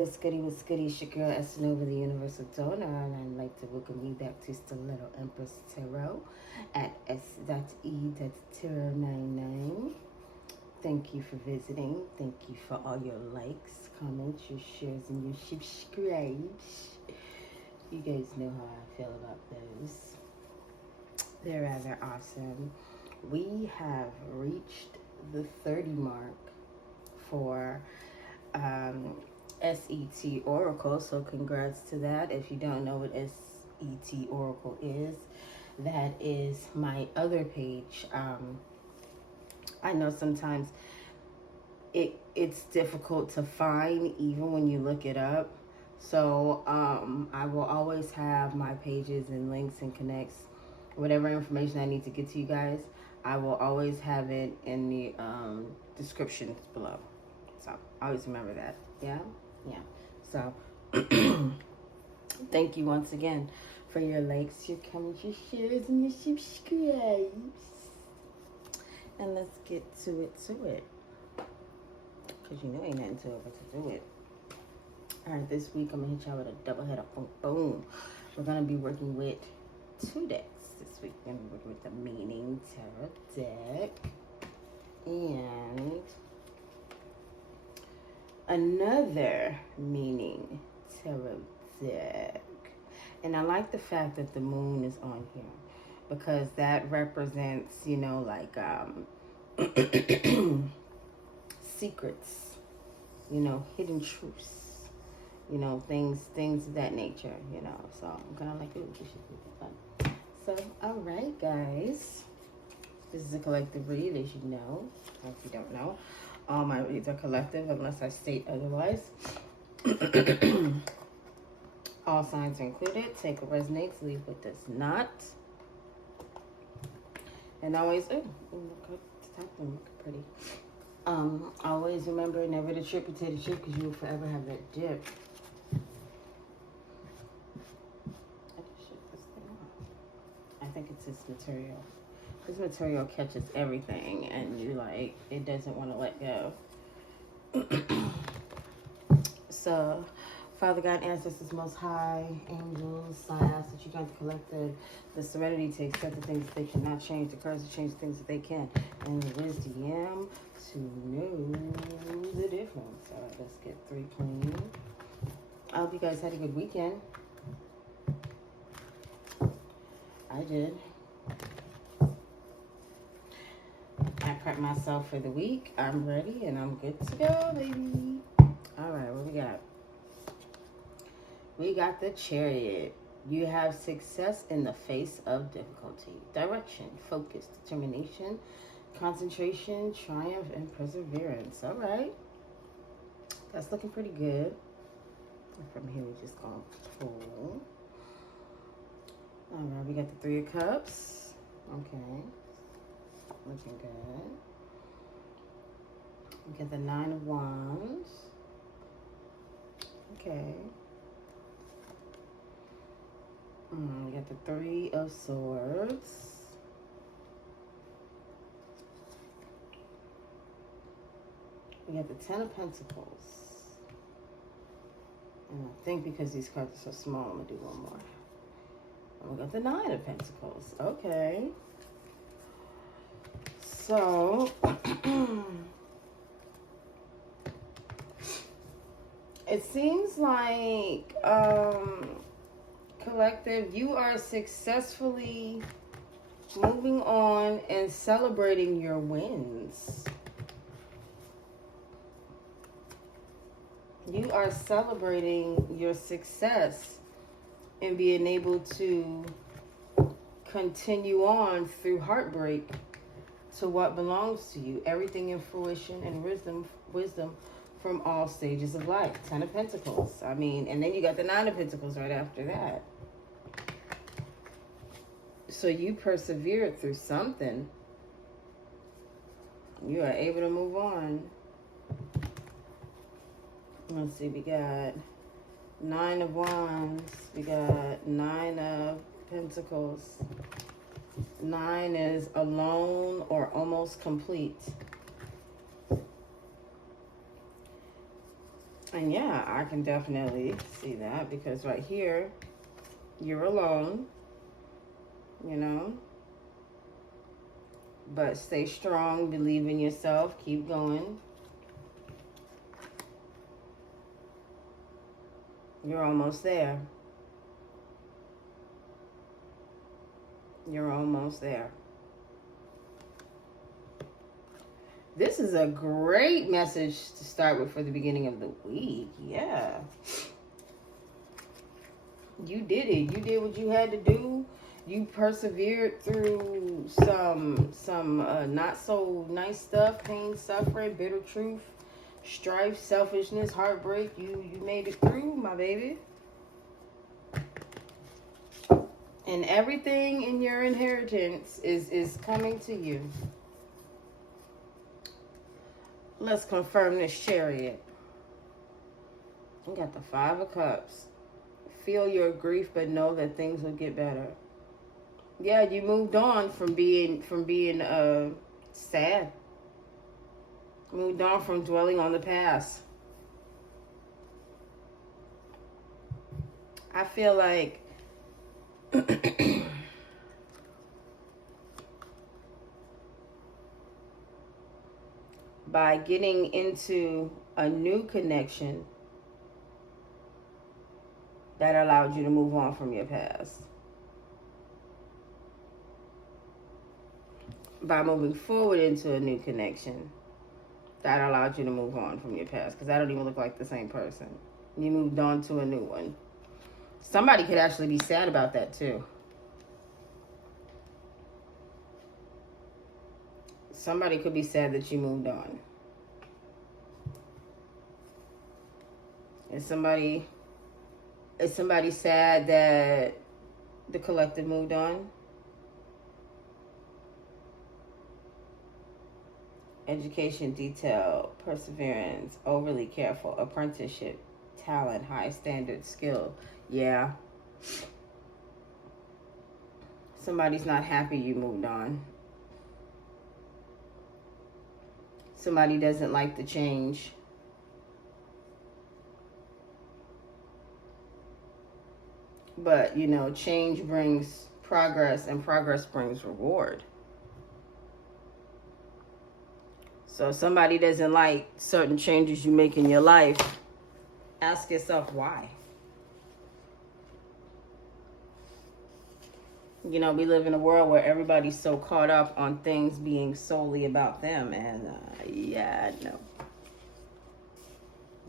What's goody, what's goody? It's your girl, Esanova, the Universal Donor, and I'd like to welcome you back to Stiletto Empress Tarot at s.e.tarot99. Thank you for visiting. Thank you for all your likes, comments, your shares, and your subscribes. You guys know how I feel about those. They're rather awesome. We have reached the 30 mark for SET Oracle, so congrats to that. If you don't know what SET Oracle is, that is my other page. I know sometimes it's difficult to find even when you look it up, so I will always have my pages and links and connects, whatever information I need to get to you guys. I will always have it in the descriptions below, so always remember that. Yeah. So thank you once again for your likes, your comments, your shares, and your subscribes. And let's get to it. Because you know ain't nothing to it but to do it. Alright, this week I'm going to hit y'all with a double header. Boom. We're going to be working with 2 decks this week. We're going to be working with the Meaning Tarot deck and another Meaning Tarot deck. And I like the fact that the moon is on here because that represents, you know, like secrets, you know, hidden truths, you know, things of that nature, you know. So I'm kind of like, ooh, this should be fun. So, all right, guys. This is a collective read, as you know, or if you don't know. All my reads are collective unless I state otherwise. All signs are included. Take what resonates, leave what does not. And always, look pretty. Always remember never to trip potato chip because you will forever have that dip. I just shut this thing off. I think it's this material. This material catches everything and you like, it doesn't want to let go. So, Father God, ancestors most high, angels, I ask that you grant the collective the serenity to accept the things that they cannot change, the courage to change the things that they can, and the wisdom to know the difference. All right, let's get 3 clean. I hope you guys had a good weekend. I did. I prepped myself for the week. I'm ready and I'm good to go, baby. All right, what we got? We got the Chariot. You have success in the face of difficulty. Direction, focus, determination, concentration, triumph, and perseverance. All right. That's looking pretty good. And from here, we just gonna pull. All right, we got the 3 of Cups. Okay. Looking good. We got the 9 of Wands. Okay. We got the 3 of Swords. We got the 10 of Pentacles. And I think because these cards are so small, I'm going to do one more. And we got the 9 of Pentacles. Okay. So, it seems like, collective, you are successfully moving on and celebrating your wins. You are celebrating your success and being able to continue on through heartbreak to what belongs to you. Everything in fruition and wisdom from all stages of life. 10 of Pentacles. I mean, and then you got the 9 of Pentacles right after that. So you persevered through something. You are able to move on. Let's see, we got 9 of Wands. We got 9 of Pentacles. 9 is alone or almost complete. And yeah, I can definitely see that because right here, you're alone, you know. But stay strong, believe in yourself, keep going. You're almost there. You're almost there. This is a great message to start with for the beginning of the week. Yeah. You did it. You did what you had to do. You persevered through some not so nice stuff, pain, suffering, bitter truth, strife, selfishness, heartbreak. You made it through, my baby. And everything in your inheritance is coming to you. Let's confirm this chariot. You got the 5 of Cups. Feel your grief, but know that things will get better. Yeah, you moved on from being sad. Moved on from dwelling on the past. I feel like by getting into a new connection that allowed you to move on from your past. By moving forward into a new connection that allowed you to move on from your past. Because I don't even look like the same person. You moved on to a new one. Somebody could actually be sad about that too. Somebody could be sad that you moved on. Is somebody sad that the collective moved on? Education, detail, perseverance, overly careful, apprenticeship, talent, high standard, skill. Yeah. Somebody's not happy you moved on. Somebody doesn't like the change. But, you know, change brings progress and progress brings reward. So if somebody doesn't like certain changes you make in your life, ask yourself why. You know, we live in a world where everybody's so caught up on things being solely about them. And yeah, no.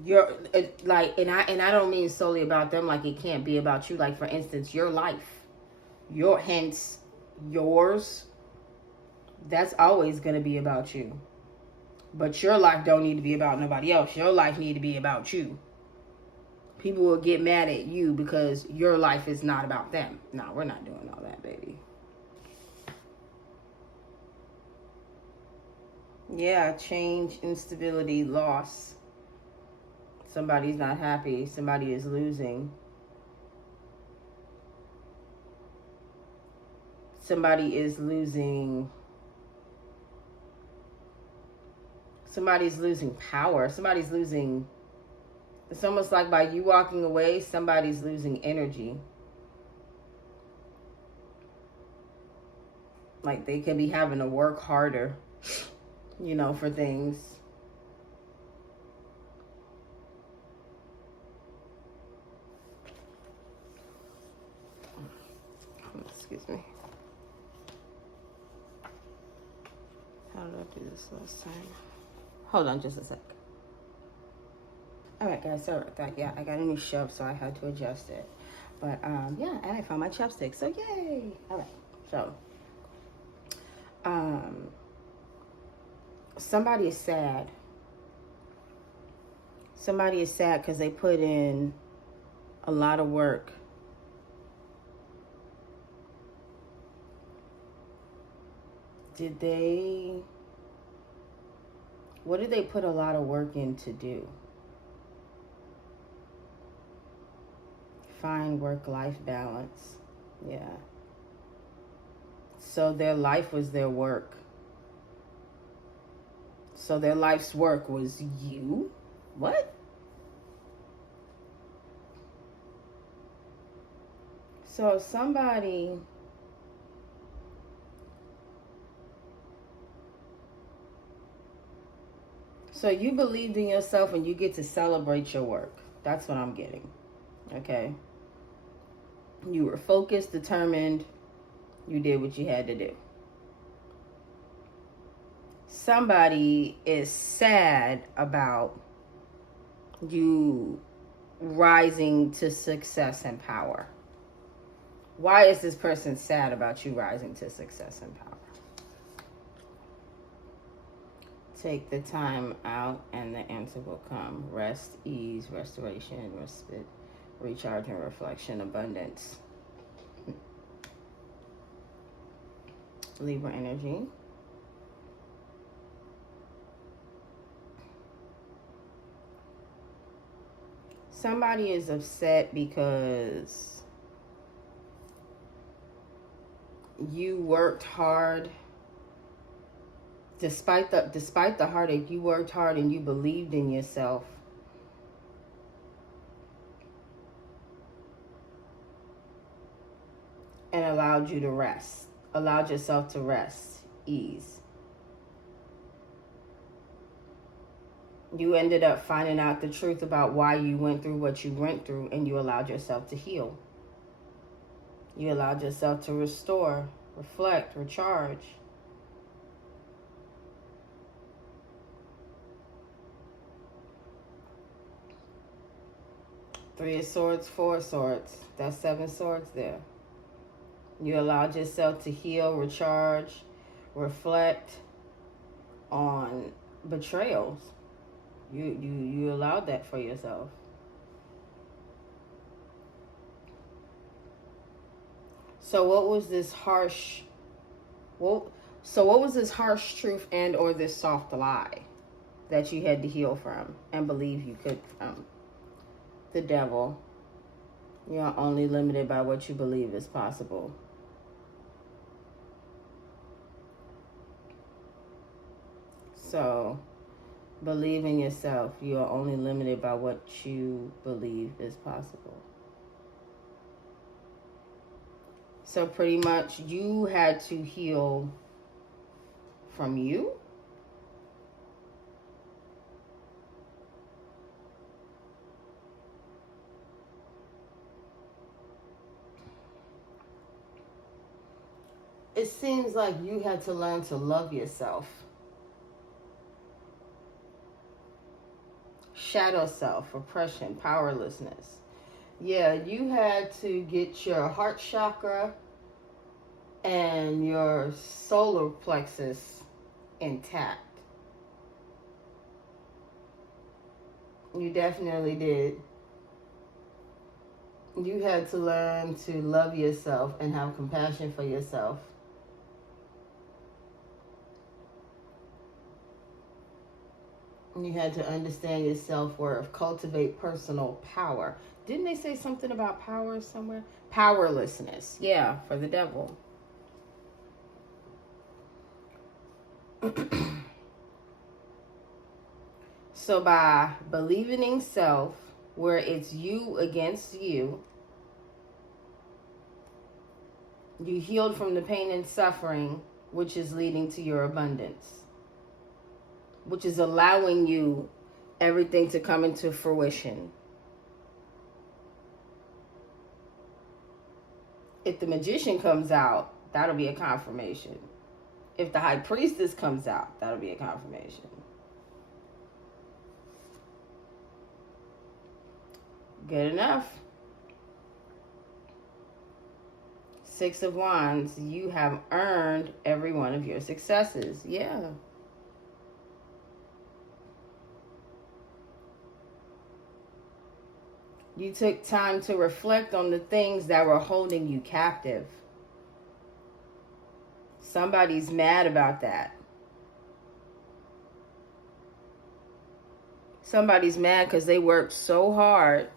You're like, and I don't mean solely about them like it can't be about you. Like, for instance, your life, yours, that's always going to be about you. But your life don't need to be about nobody else. Your life need to be about you. People will get mad at you because your life is not about them. No, we're not doing all that, baby. Yeah, change, instability, loss. Somebody's not happy. Somebody is losing. Somebody is losing. Somebody's losing power. Somebody's losing. It's almost like by you walking away, somebody's losing energy. Like they could be having to work harder, you know, for things. Excuse me. How did I do this last time? Hold on just a sec. Alright guys, sorry about that. Yeah, I got a new shelf, so I had to adjust it. But yeah, and I found my chapstick, so yay! Alright, so somebody is sad. Somebody is sad because they put in a lot of work. What did they put a lot of work in to do? Find work-life balance. Yeah. So their life was their work. So their life's work was you? What? So somebody, so you believed in yourself and you get to celebrate your work. That's what I'm getting. Okay. You were focused, determined, you did what you had to do. Somebody is sad about you rising to success and power. Why is this person sad about you rising to success and power? Take the time out and the answer will come. Rest, ease, restoration, respite, recharge and reflection, abundance. Libra energy. Somebody is upset because you worked hard. Despite the heartache, you worked hard and you believed in yourself. And allowed you to rest. Allowed yourself to rest, ease. You ended up finding out the truth about why you went through what you went through, and you allowed yourself to heal. You allowed yourself to restore, reflect, recharge. Three of Swords, Four of Swords. That's 7 swords there. You allowed yourself to heal, recharge, reflect on betrayals. You allowed that for yourself. So what was this harsh truth and or this soft lie that you had to heal from and believe you could from? The Devil. You're only limited by what you believe is possible. So, believe in yourself. You are only limited by what you believe is possible. So pretty much you had to heal from you. It seems like you had to learn to love yourself. Shadow self, oppression, powerlessness. Yeah, you had to get your heart chakra and your solar plexus intact. You definitely did. You had to learn to love yourself and have compassion for yourself. You had to understand your self-worth, cultivate personal power. Didn't they say something about power somewhere? Powerlessness. Yeah, for the Devil. So by believing in self, where it's you against you, you healed from the pain and suffering, which is leading to your abundance, which is allowing you everything to come into fruition. If the Magician comes out, that'll be a confirmation. If the High Priestess comes out, that'll be a confirmation. Good enough. 6 of Wands, you have earned every one of your successes. Yeah. You took time to reflect on the things that were holding you captive. Somebody's mad about that. Somebody's mad because they worked so hard.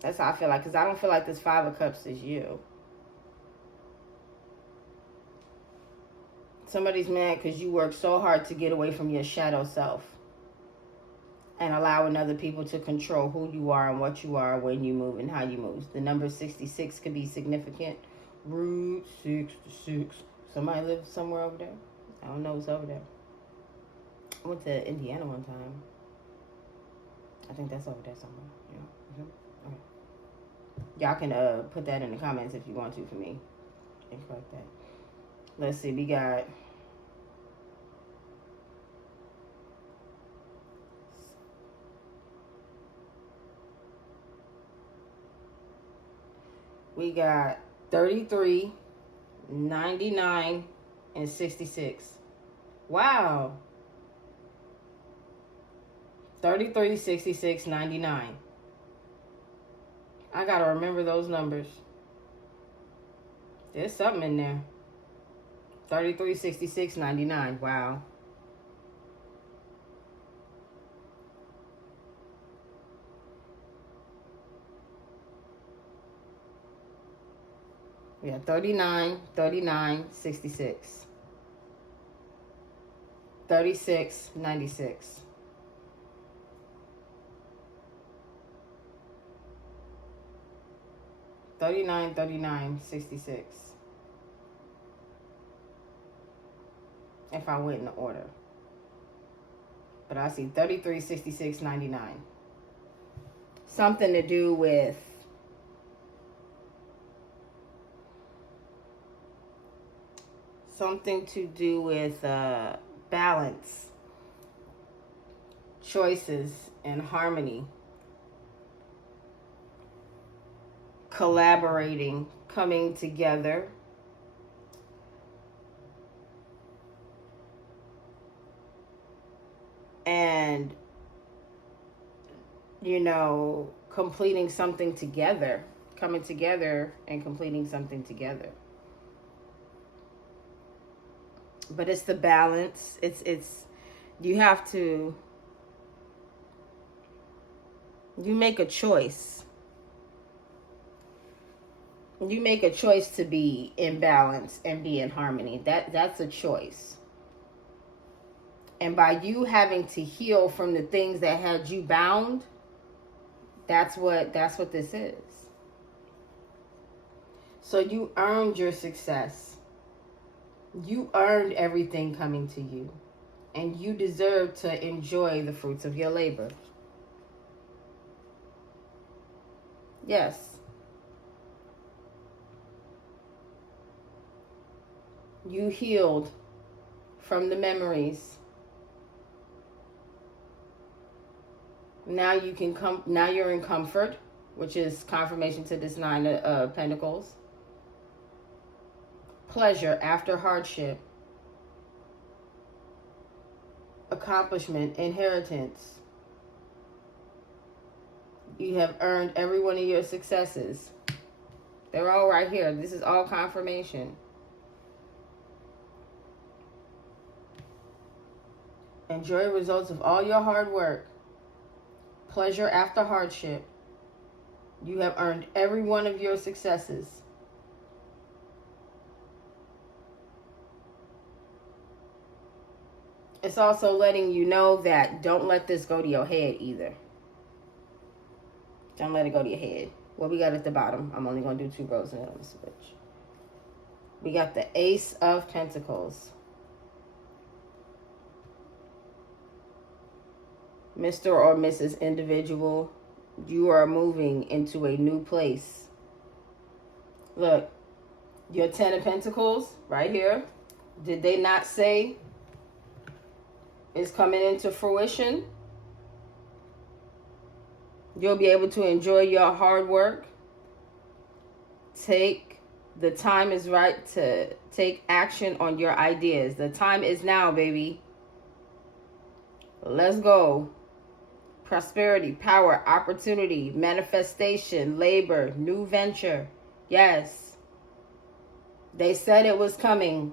That's how I feel like, because I don't feel like this 5 of Cups is you. Somebody's mad because you worked so hard to get away from your shadow self. and allowing other people to control who you are and what you are, when you move and how you move. The number 66 could be significant. Route 66. Somebody lives somewhere over there? I don't know what's over there. I went to Indiana one time. I think that's over there somewhere. Yeah. Okay. Y'all can put that in the comments if you want to for me. Things like that. Let's see. We got 33, 99, and 66. Wow. 33, 66, 99. I gotta remember those numbers. There's something in there. 33, 66, 99. Wow. Yeah, 39, 39, 66. 36, 96. 39, 39, 66. If I went in the order. But I see 33, 66, 99. Something to do with balance, choices, and harmony. Collaborating, coming together. And, completing something together. Coming together and completing something together. But it's the balance. You make a choice. You make a choice to be in balance and be in harmony. That's a choice. And by you having to heal from the things that had you bound, that's what this is. So you earned your success. You earned everything coming to you. And you deserve to enjoy the fruits of your labor. Yes. You healed from the memories. Now you're in comfort, which is confirmation to this 9 of Pentacles. Pleasure after hardship. Accomplishment, inheritance. You have earned every one of your successes. They're all right here. This is all confirmation. Enjoy results of all your hard work. Pleasure after hardship. You have earned every one of your successes. It's also letting you know that don't let this go to your head either. Don't let it go to your head. What we got at the bottom? I'm only going to do 2 rows and then I'm going to switch. We got the Ace of Pentacles. Mr. or Mrs. Individual, you are moving into a new place. Look, your 10 of Pentacles right here. Did they not say it's coming into fruition? You'll be able to enjoy your hard work. The time is right to take action on your ideas. The time is now, baby. Let's go. Prosperity, power, opportunity, manifestation, labor, new venture. Yes. They said it was coming.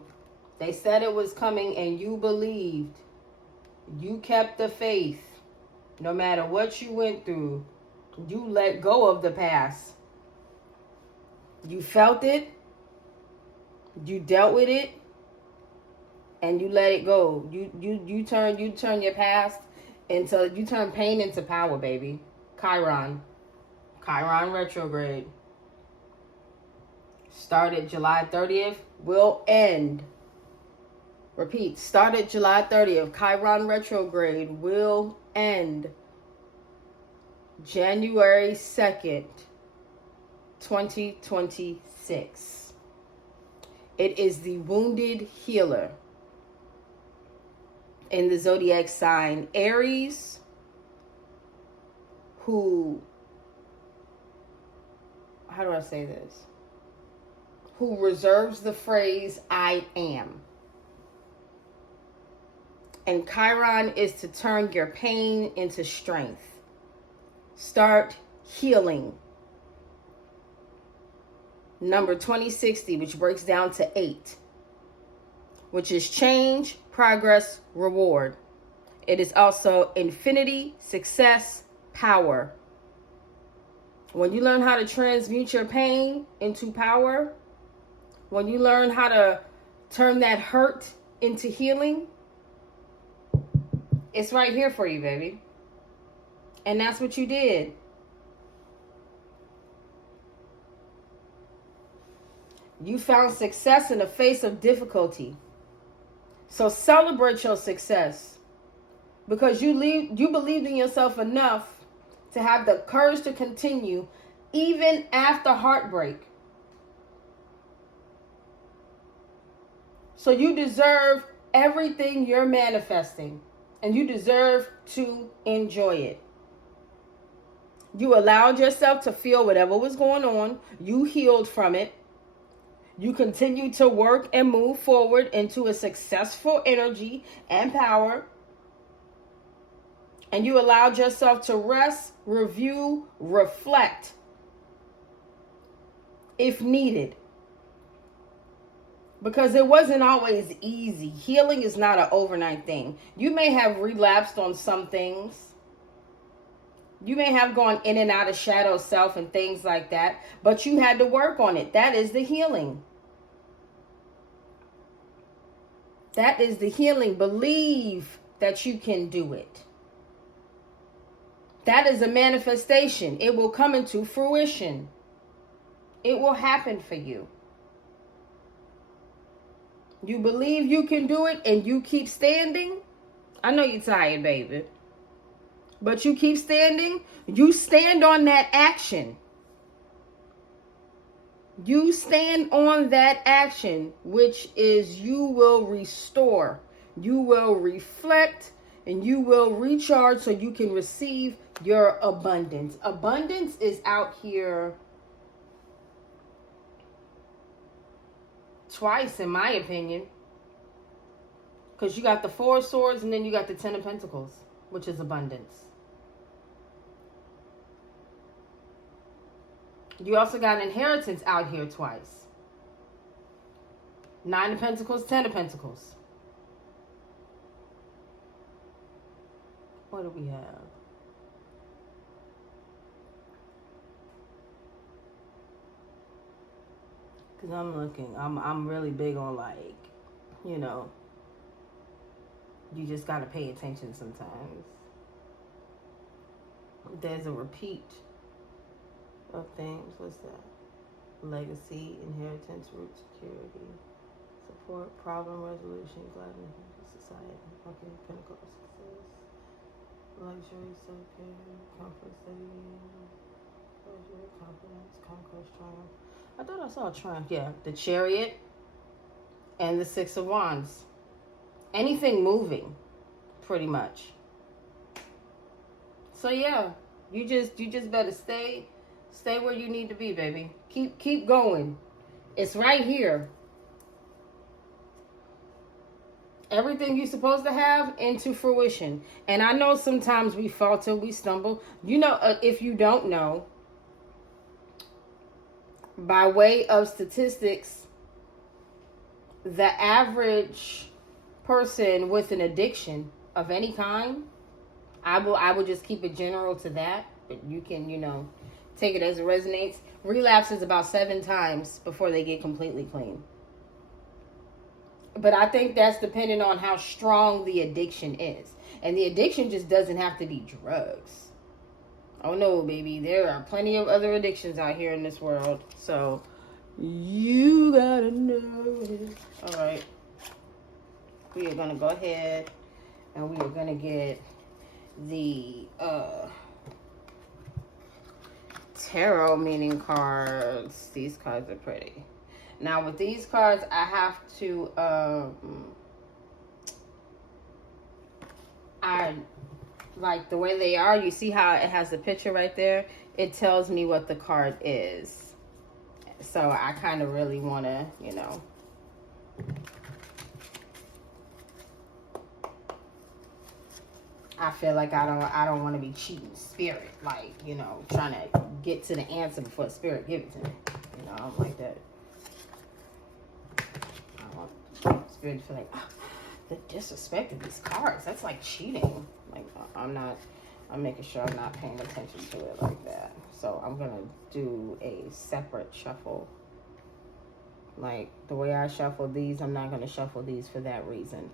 They said it was coming and you believed. You kept the faith. No matter what you went through, you let go of the past. You felt it. You dealt with it. And you let it go. You turn your past until you turn pain into power, baby. Chiron retrograde started July 30th, will end. Repeat, started July 30th. Chiron retrograde will end January 2nd, 2026. It is the wounded healer in the zodiac sign Aries, who, how do I say this? Who reserves the phrase, I am. And Chiron is to turn your pain into strength. Start healing. Number 2060, which breaks down to 8, which is change, progress, reward. It is also infinity, success, power. When you learn how to transmute your pain into power, when you learn how to turn that hurt into healing, it's right here for you, baby. And that's what you did. You found success in the face of difficulty. So celebrate your success, because you believed in yourself enough to have the courage to continue even after heartbreak. So you deserve everything you're manifesting, and you deserve to enjoy it. You allowed yourself to feel whatever was going on. You healed from it. You continue to work and move forward into a successful energy and power. And you allowed yourself to rest, review, reflect if needed. Because it wasn't always easy. Healing is not an overnight thing. You may have relapsed on some things. You may have gone in and out of shadow self and things like that. But you had to work on it. That is the healing. That is the healing. Believe that you can do it. That is a manifestation. It will come into fruition. It will happen for you. You believe you can do it and you keep standing. I know you're tired, baby. But you keep standing. You stand on that action. You stand on that action, which is you will restore, you will reflect, and you will recharge so you can receive your abundance. Abundance is out here twice, in my opinion. Because you got the 4 of Swords and then you got the 10 of Pentacles, which is abundance. You also got inheritance out here twice. 9 of Pentacles, 10 of Pentacles. What do we have? Because I'm looking. I'm really big on, like, you know, you just got to pay attention sometimes. There's a repeat of things. What's that? Legacy, inheritance, root, security, support, problem resolution, gladness, society. Okay, pinnacle of success, luxury, self-care, comfort, steady, pleasure, confidence, conquest, triumph. I thought I saw a triumph. Yeah, the Chariot and the 6 of Wands. Anything moving, pretty much. So yeah, you just better stay where you need to be, baby. Keep going. It's right here. Everything you're supposed to have into fruition. And I know sometimes we falter, we stumble. You know, if you don't know, by way of statistics, the average person with an addiction of any kind, I will just keep it general to that, but you can, you know, take it as it resonates. Relapses about 7 times before they get completely clean. But I think that's dependent on how strong the addiction is. And the addiction just doesn't have to be drugs. Oh no, baby. There are plenty of other addictions out here in this world. So, you gotta know it. Alright. We are gonna go ahead and we are gonna get the tarot meaning cards. These cards are pretty. Now with these cards, I have to I like the way they are. You see how it has the picture right there? It tells me what the card is. So I kind of really want to, you know, I feel like I don't want to be cheating spirit, like, you know, trying to get to the answer before spirit give it to me. You know, I don't like that. I don't want spirit to feel like, oh, the disrespect of these cards, that's like cheating. Like, I'm making sure I'm not paying attention to it like that. So I'm gonna do a separate shuffle. Like the way I shuffle these, I'm not gonna shuffle these for that reason.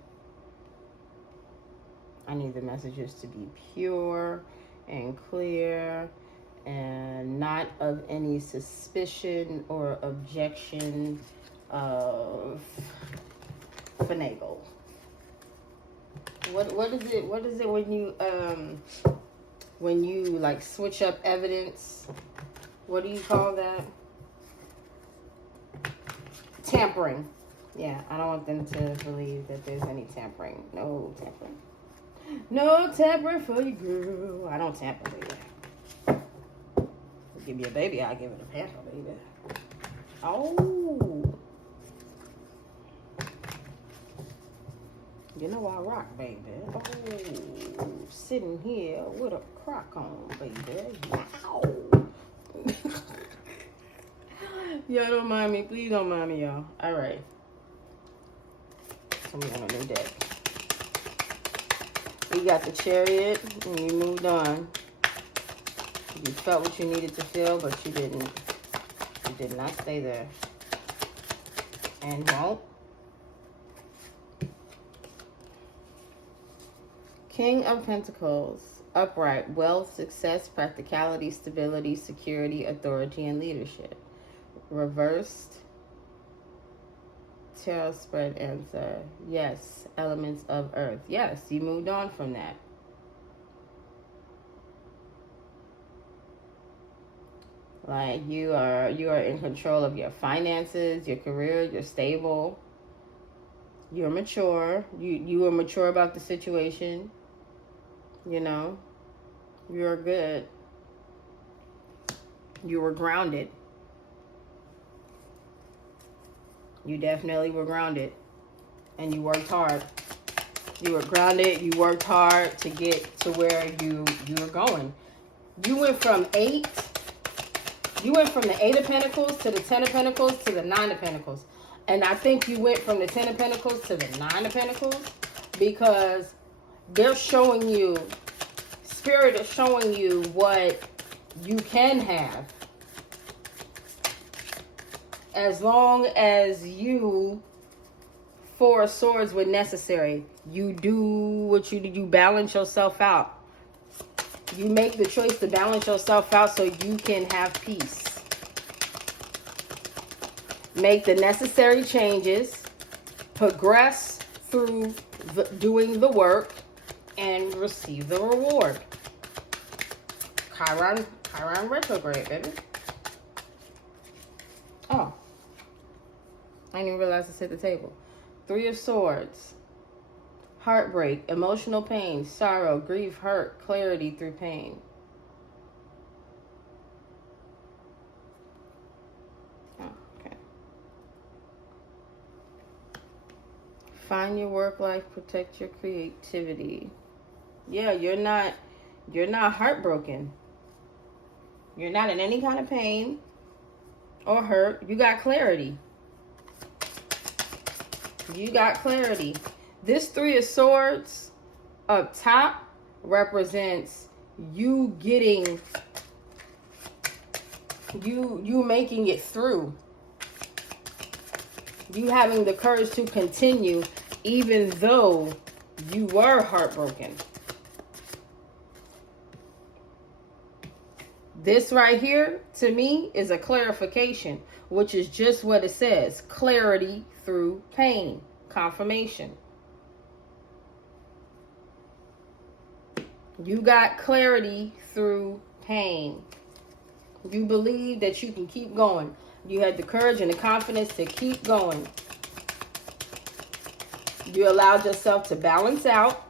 I need the messages to be pure and clear and not of any suspicion or objection of finagle. What is it when you like switch up evidence? What do you call that? Tampering. Yeah, I don't want them to believe that there's any tampering. No tampering. No tampering for you, girl. I don't tamper, baby. Give me a baby, I'll give it a pamper, baby. Oh. You know I rock, baby. Oh, sitting here with a crock on, baby. Wow. Y'all don't mind me. Please don't mind me, y'all. All right. So we on a new deck. You got the Chariot, and you moved on. You felt what you needed to feel, but you didn't. You did not stay there. And won't. King of Pentacles, upright, wealth, success, practicality, stability, security, authority, and leadership. Reversed, tarot spread answer. Yes, elements of earth. Yes, you moved on from that. Like you are in control of your finances, your career, you're stable. You're mature. You are mature about the situation. You know, you're good. You were grounded. You definitely were grounded. And you worked hard. You were grounded. You worked hard to get to where you were going. You went from the 8 of Pentacles to the 10 of Pentacles to the 9 of Pentacles. And I think you went from the 10 of Pentacles to the 9 of Pentacles because they're showing you, Spirit is showing you what you can have. As long as you, 4 of Swords when necessary, you do what you do, you balance yourself out. You make the choice to balance yourself out so you can have peace. Make the necessary changes, progress through doing the work, and receive the reward. Chiron retrograde, baby. Oh. I didn't even realize it's at the table. 3 of Swords. Heartbreak, emotional pain, sorrow, grief, hurt, clarity through pain. Oh, okay. Find your work life, protect your creativity. Yeah, you're not heartbroken. You're not in any kind of pain or hurt. You got clarity. You got clarity. This 3 of Swords up top represents you getting, you making it through. You having the courage to continue even though you were heartbroken. This right here, to me, is a clarification, which is just what it says. Clarity through pain. Confirmation. You got clarity through pain. You believe that you can keep going. You had the courage and the confidence to keep going. You allowed yourself to balance out.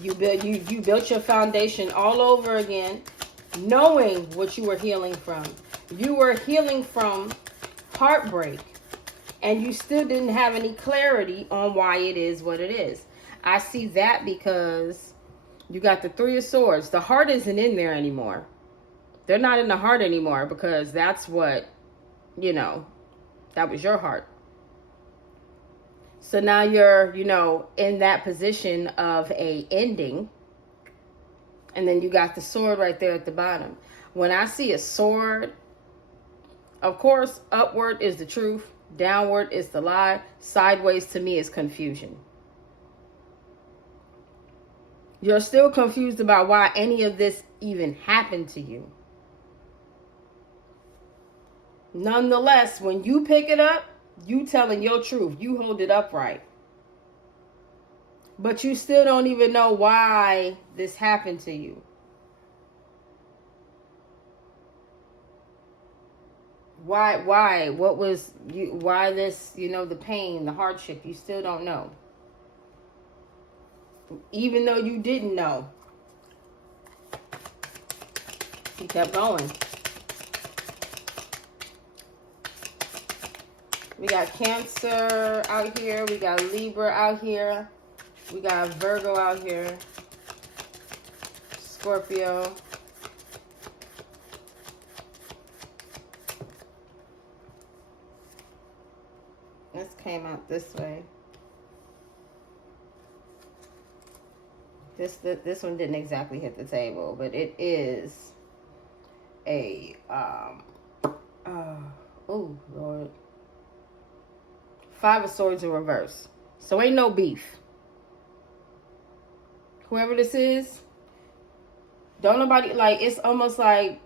You built your foundation all over again, knowing what you were healing from. You were healing from heartbreak, and you still didn't have any clarity on why it is what it is. I see that because you got the Three of Swords. The heart isn't in there anymore. They're not in the heart anymore because that's what, that was your heart. So now you're, in that position of a ending. And then you got the sword right there at the bottom. When I see a sword, of course, upward is the truth. Downward is the lie. Sideways to me is confusion. You're still confused about why any of this even happened to you. Nonetheless, when you pick it up, you telling your truth. You hold it upright. But you still don't even know why this happened to you. Why? What was you? Why this, the pain, the hardship, you still don't know. Even though you didn't know. He kept going. We got Cancer out here. We got Libra out here. We got Virgo out here. Scorpio. This came out this way. This one didn't exactly hit the table, but it is a oh Lord. Five of Swords in reverse. So ain't no beef. Whoever this is, don't nobody, it's almost like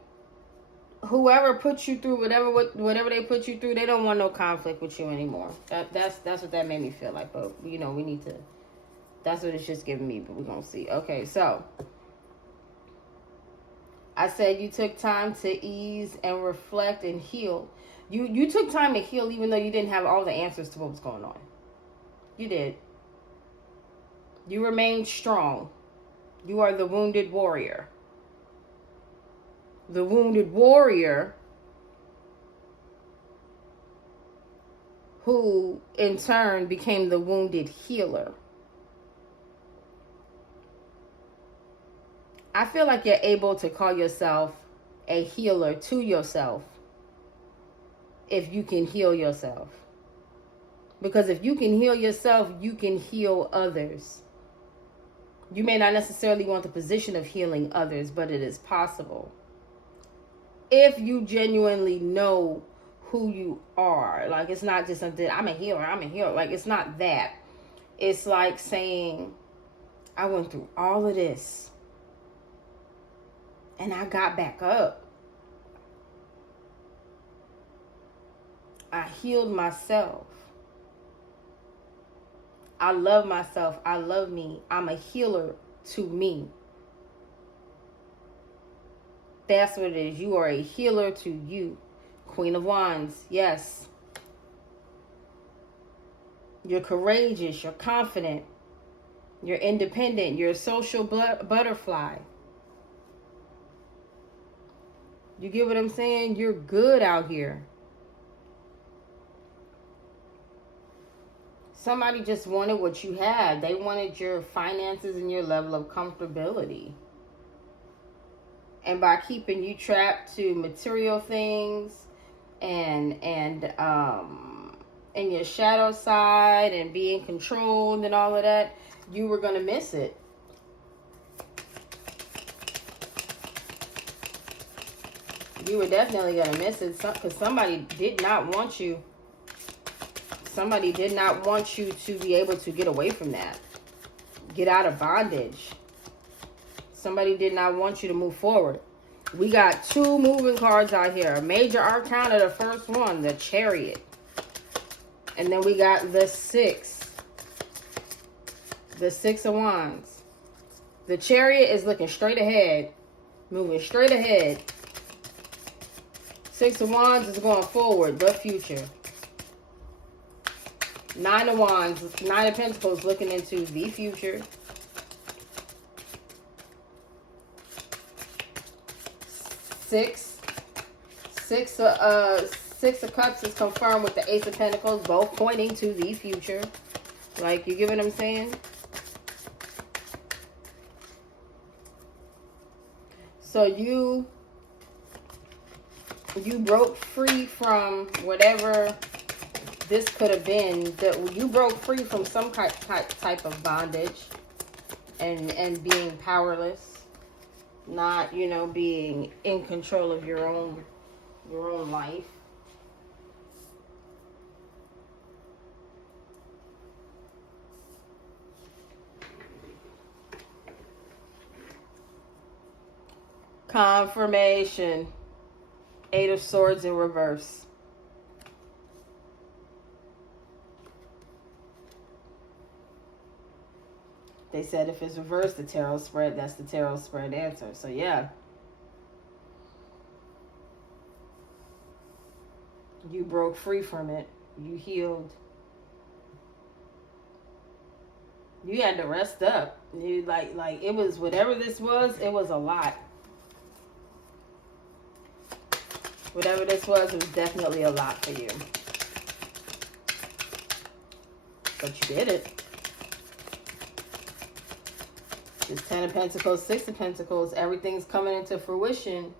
whoever put you through whatever they put you through, they don't want no conflict with you anymore. That's what that made me feel like. But we need to. That's what it's just giving me. But we're gonna see. Okay, so I said you took time to ease and reflect and heal. You took time to heal even though you didn't have all the answers to what was going on. You did. You remained strong. You are the wounded warrior. The wounded warrior who in turn became the wounded healer. I feel like you're able to call yourself a healer to yourself if you can heal yourself. Because if you can heal yourself, you can heal others. You may not necessarily want the position of healing others, but it is possible. If you genuinely know who you are. It's not just something, I'm a healer. It's not that. It's like saying, I went through all of this and I got back up. I healed myself. I love myself. I love me. I'm a healer to me. That's what it is. You are a healer to you. Queen of Wands. Yes. You're courageous. You're confident. You're independent. You're a social butterfly. You get what I'm saying? You're good out here. Somebody just wanted what you had. They wanted your finances and your level of comfortability. And by keeping you trapped to material things and your shadow side and being controlled and all of that, you were going to miss it. You were definitely going to miss it because somebody did not want you. Somebody did not want you to be able to get away from that. Get out of bondage. Somebody did not want you to move forward. We got 2 moving cards out here. Major Arcana, the first one, the Chariot. And then we got the 6. The 6 of Wands. The Chariot is looking straight ahead. Moving straight ahead. 6 of Wands is going forward, the future. 9 of Wands, 9 of Pentacles looking into the future. 6 of Cups is confirmed with the Ace of Pentacles, both pointing to the future. Like, you get what I'm saying? So you broke free from whatever this could have been. That you broke free from some type of bondage and being powerless, not, you know, being in control of your own life. Confirmation. 8 of Swords in reverse. They said if it's reversed, the tarot spread, that's the tarot spread answer. So yeah. You broke free from it. You healed. You had to rest up. You like it was, whatever this was, it was a lot. Whatever this was, it was definitely a lot for you. But you did it. This 10 of Pentacles, 6 of Pentacles, everything's coming into fruition.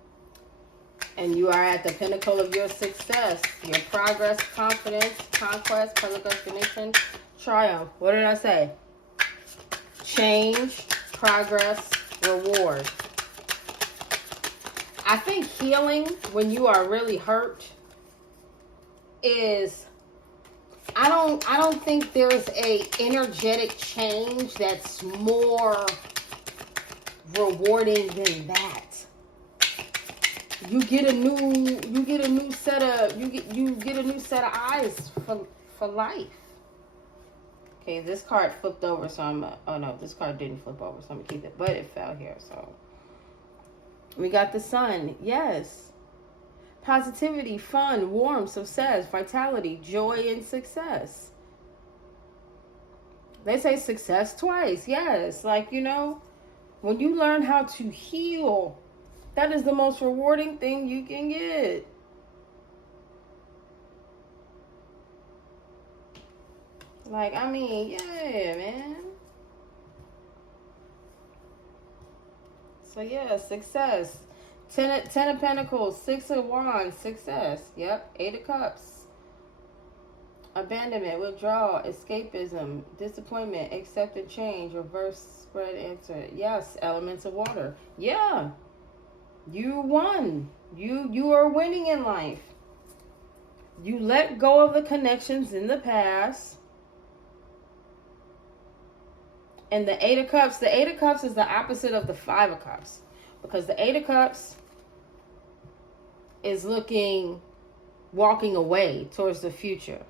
And you are at the pinnacle of your success. Your progress, confidence, conquest, recognition, triumph. What did I say? Change, progress, reward. I think healing when you are really hurt is, I don't think there's a energetic change that's more rewarding than that. You get a new set of eyes for life. Okay, this card flipped over, so oh no, this card didn't flip over, so I'm gonna keep it, but it fell here, so. We got the Sun, yes. Positivity, fun, warmth, success, vitality, joy, and success. They say success twice, yes. Like, you know, when you learn how to heal, that is the most rewarding thing you can get. Like, I mean, yeah, man. So, yeah, success. 10 of Pentacles, 6 of Wands, success. Yep, 8 of Cups. Abandonment, withdrawal, escapism, disappointment, accepted change, reverse spread answer. Yes, elements of water. Yeah, you won. You are winning in life. You let go of the connections in the past. And the 8 of Cups is the opposite of the 5 of Cups. Because the 8 of Cups is walking away towards the future.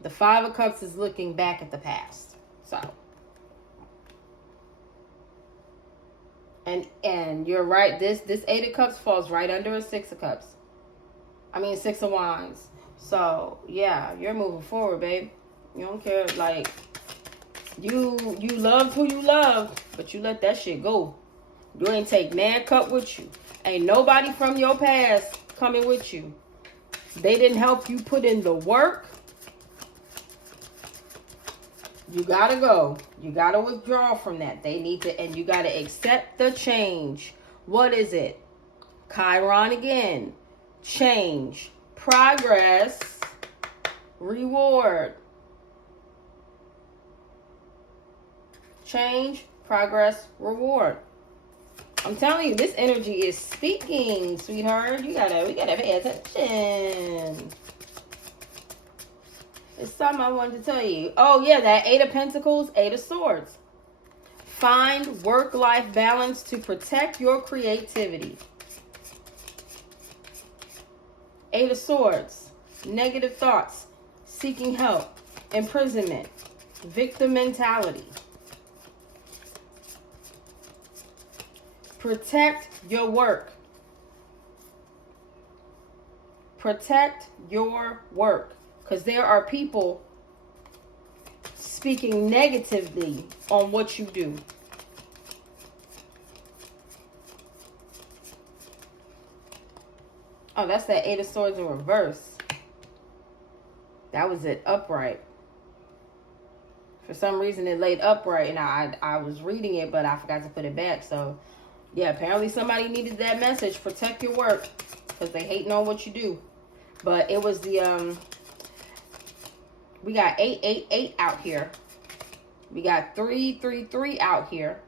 The 5 of Cups is looking back at the past. So. And you're right. This 8 of Cups falls right under a 6 of Cups. 6 of Wands. So, yeah, you're moving forward, babe. You don't care, like... You loved who you loved, but you let that shit go. You ain't take man cup with you. Ain't nobody from your past coming with you. They didn't help you put in the work. You gotta go. You gotta withdraw from that. They need to, and you gotta accept the change. What is it? Chiron again. Change. Progress. Reward. Change, progress, reward. I'm telling you, this energy is speaking, sweetheart. We gotta pay attention. It's something I wanted to tell you. Oh yeah, that Eight of Pentacles, Eight of Swords. Find work-life balance to protect your creativity. Eight of Swords, negative thoughts, seeking help, imprisonment, victim mentality. Protect your work. Protect your work. Because there are people speaking negatively on what you do. Oh, that's that Eight of Swords in reverse. That was it upright. For some reason it laid upright and I was reading it, but I forgot to put it back. So yeah, apparently somebody needed that message. Protect your work. Because they hating on what you do. But it was the we got 888 out here. We got 333 out here.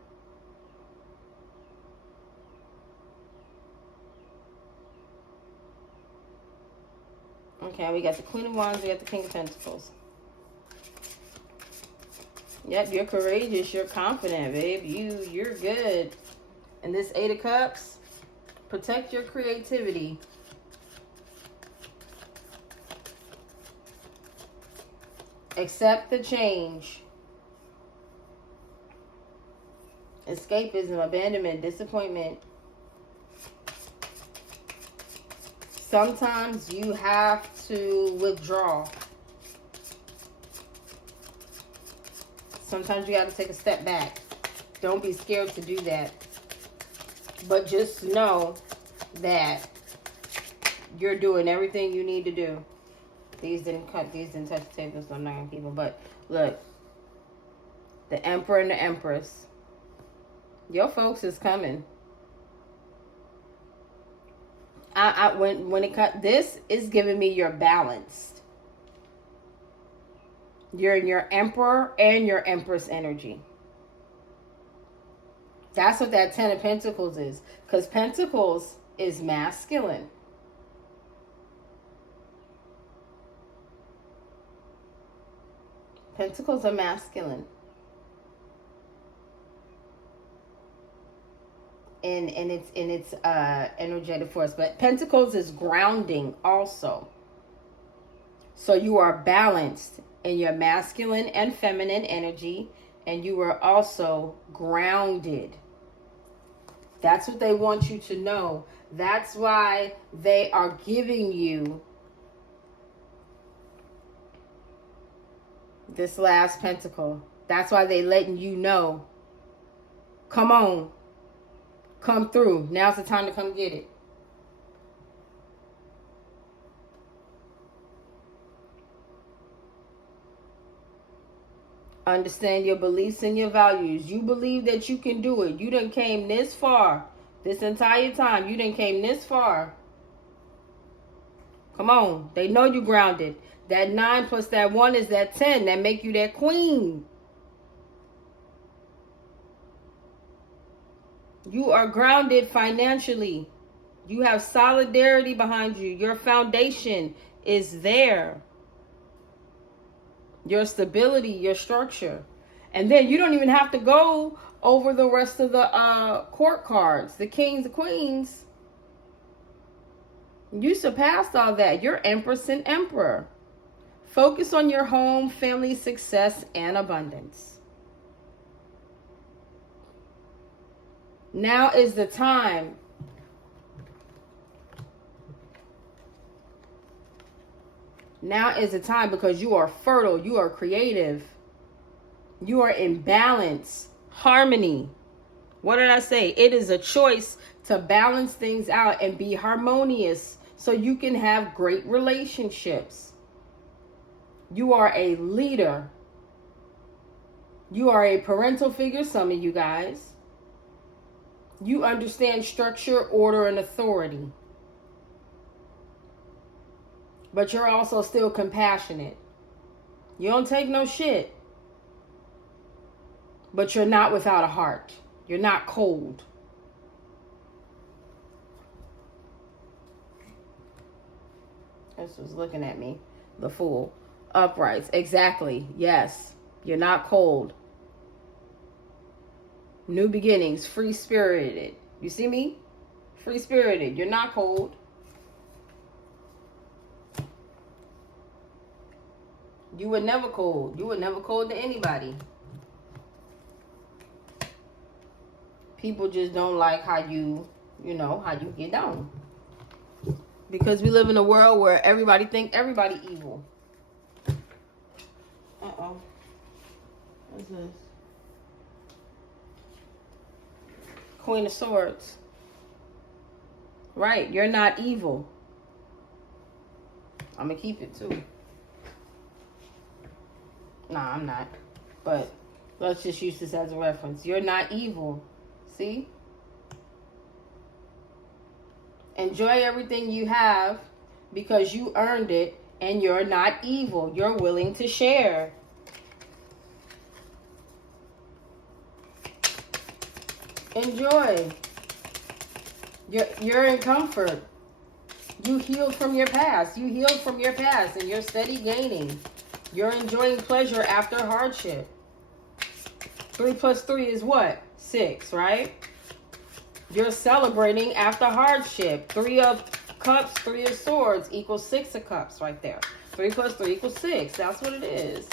Okay, we got the Queen of Wands, we got the King of Pentacles. Yep, you're courageous, you're confident, babe. You're good. And this Eight of Cups, protect your creativity. Accept the change. Escapism, abandonment, disappointment. Sometimes you have to withdraw. Sometimes you got to take a step back. Don't be scared to do that. But just know that you're doing everything you need to do. These didn't touch the table, so I'm not going to keep them. But look, the Emperor and the Empress. Your folks is coming. When it cut, this is giving me your balanced. You're in your Emperor and your Empress energy. That's what that Ten of Pentacles is. Because Pentacles is masculine. Pentacles are masculine. And it's energetic force. But Pentacles is grounding also. So you are balanced in your masculine and feminine energy. And you are also grounded. That's what they want you to know. That's why they are giving you this last pentacle. That's why they letting you know. Come on. Come through. Now's the time to come get it. Understand your beliefs and your values. You believe that you can do it. You done came this far. This entire time. You done came this far. Come on. They know you grounded. That 9 plus that 1 is that 10. That make you that queen. You are grounded financially. You have solidarity behind you. Your foundation is there. Your stability, your structure. And then you don't even have to go over the rest of the court cards. The kings, the queens. You surpassed all that. You're Empress and Emperor. Focus on your home, family, success, and abundance. Now is the time. Now is the time because you are fertile. You are creative. You are in balance, harmony. What did I say? It is a choice to balance things out and be harmonious so you can have great relationships. You are a leader. You are a parental figure, some of you guys. You understand structure, order, and authority. But you're also still compassionate. You don't take no shit. But you're not without a heart. You're not cold. This was looking at me. The Fool. Uprights. Exactly. Yes. You're not cold. New beginnings. Free-spirited. You see me? Free-spirited. You're not cold. You were never cold. You were never cold to anybody. People just don't like how you how you get down. Because we live in a world where everybody think everybody evil. Uh-oh. What's this? Queen of Swords. Right, you're not evil. I'm going to keep it too. Nah, I'm not. But let's just use this as a reference. You're not evil. See? Enjoy everything you have because you earned it, and you're not evil. You're willing to share. Enjoy. You're in comfort. You healed from your past. You healed from your past, and you're steady gaining. You're enjoying pleasure after hardship. 3 plus 3 is what? 6, right? You're celebrating after hardship. 3 of cups, 3 of swords equals 6 of cups right there. 3 plus 3 equals 6. That's what it is.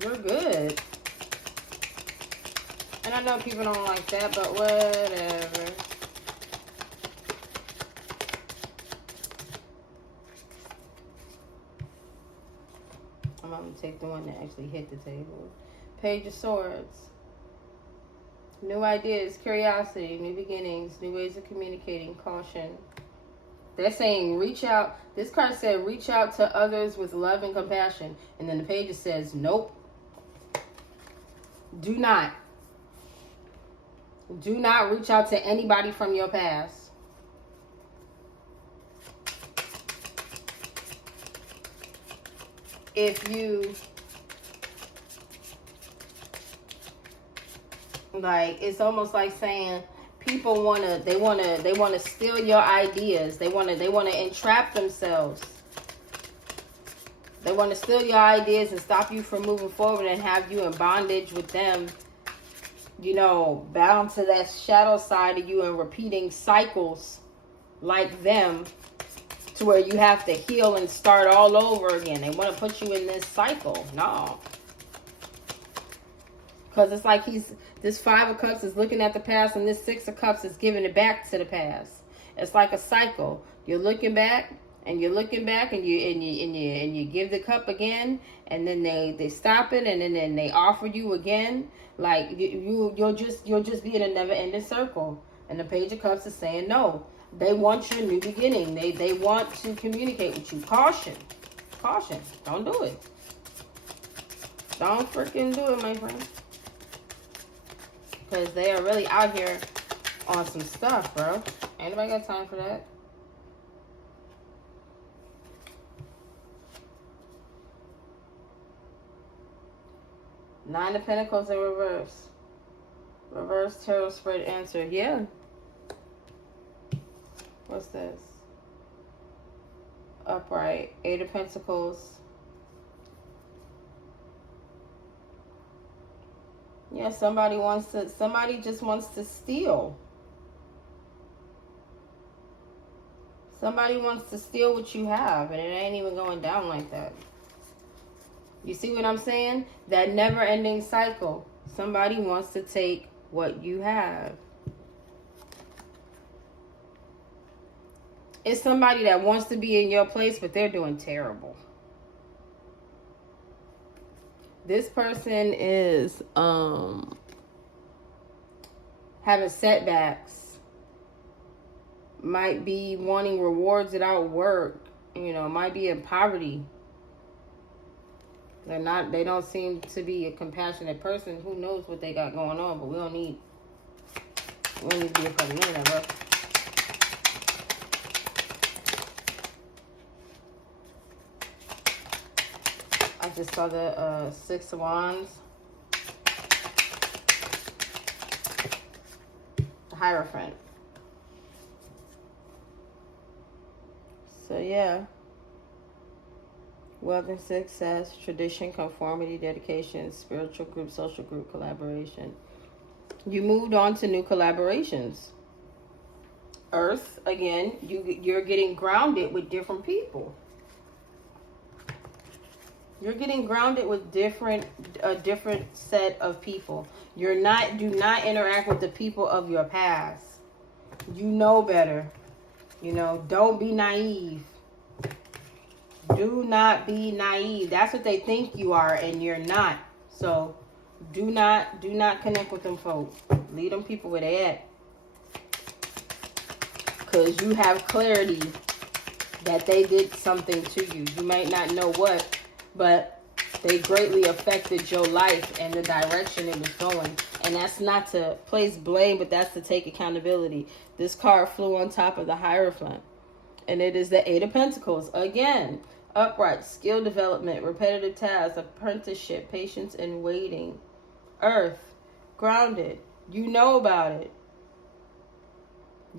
You're good. And I know people don't like that, but whatever. I'm going to take the one that actually hit the table. Page of Swords. New ideas, curiosity, new beginnings, new ways of communicating, caution. They're saying reach out. This card said reach out to others with love and compassion. And then the page says nope. Do not. Do not reach out to anybody from your past. If you like, it's almost like saying people want to steal your ideas. They want to entrap themselves. They want to steal your ideas and stop you from moving forward and have you in bondage with them, bound to that shadow side of you and repeating cycles like them, to where you have to heal and start all over again. They want to put you in this cycle. No. Because it's like this 5 of Cups is looking at the past, and this 6 of Cups is giving it back to the past. It's like a cycle. You're looking back, and you're looking back, and you give the cup again, and then they stop it, and then they offer you again. Like you'll just be in a never-ending circle. And the Page of Cups is saying no. They want your new beginning. They want to communicate with you. Caution. Caution. Don't do it. Don't freaking do it, my friend. Because they are really out here on some stuff, bro. Anybody got time for that? Nine of Pentacles in reverse. Reverse tarot spread answer. Yeah. What's this? Upright. 8 of Pentacles. Yeah, somebody just wants to steal. Somebody wants to steal what you have, and it ain't even going down like that. You see what I'm saying? That never-ending cycle. Somebody wants to take what you have. It's somebody that wants to be in your place, but they're doing terrible. This person is having setbacks. Might be wanting rewards without work. Might be in poverty. They don't seem to be a compassionate person. Who knows what they got going on, but we don't need to be a part of none of that, bro. I just saw the 6 of Wands. The Hierophant. So yeah. Wealth and success, tradition, conformity, dedication, spiritual group, social group, collaboration. You moved on to new collaborations. Earth, again, you're getting grounded with different people. You're getting grounded with a different set of people. Do not interact with the people of your past. You know better. Don't be naive. Do not be naive. That's what they think you are, and you're not. So do not connect with them folks. Leave them people where they at. Because you have clarity that they did something to you. You might not know what, but they greatly affected your life and the direction it was going. And that's not to place blame, but that's to take accountability. This card flew on top of the Hierophant. And it is the Eight of Pentacles. Again, upright, skill development, repetitive tasks, apprenticeship, patience, and waiting. Earth, grounded. You know about it.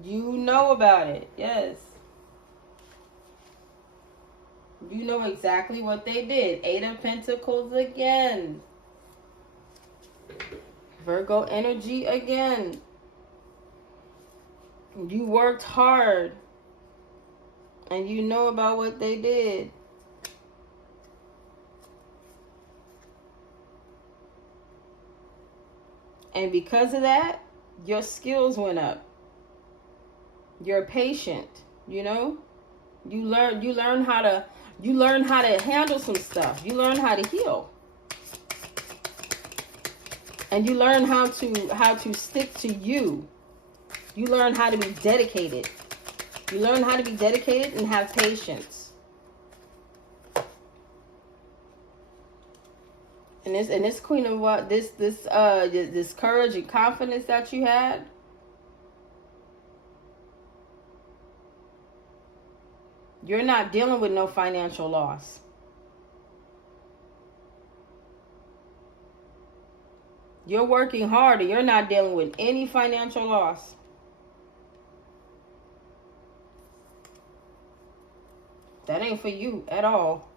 You know about it. Yes. You know exactly what they did. Eight of Pentacles again. Virgo energy again. You worked hard. And you know about what they did. And because of that, your skills went up. You're patient, You learn how to handle some stuff. You learn how to heal. And you learn how to stick to you. You learn how to be dedicated. You learn how to be dedicated and have patience. And this Queen of what this courage and confidence that you had. You're not dealing with no financial loss. You're working hard and you're not dealing with any financial loss. That ain't for you at all.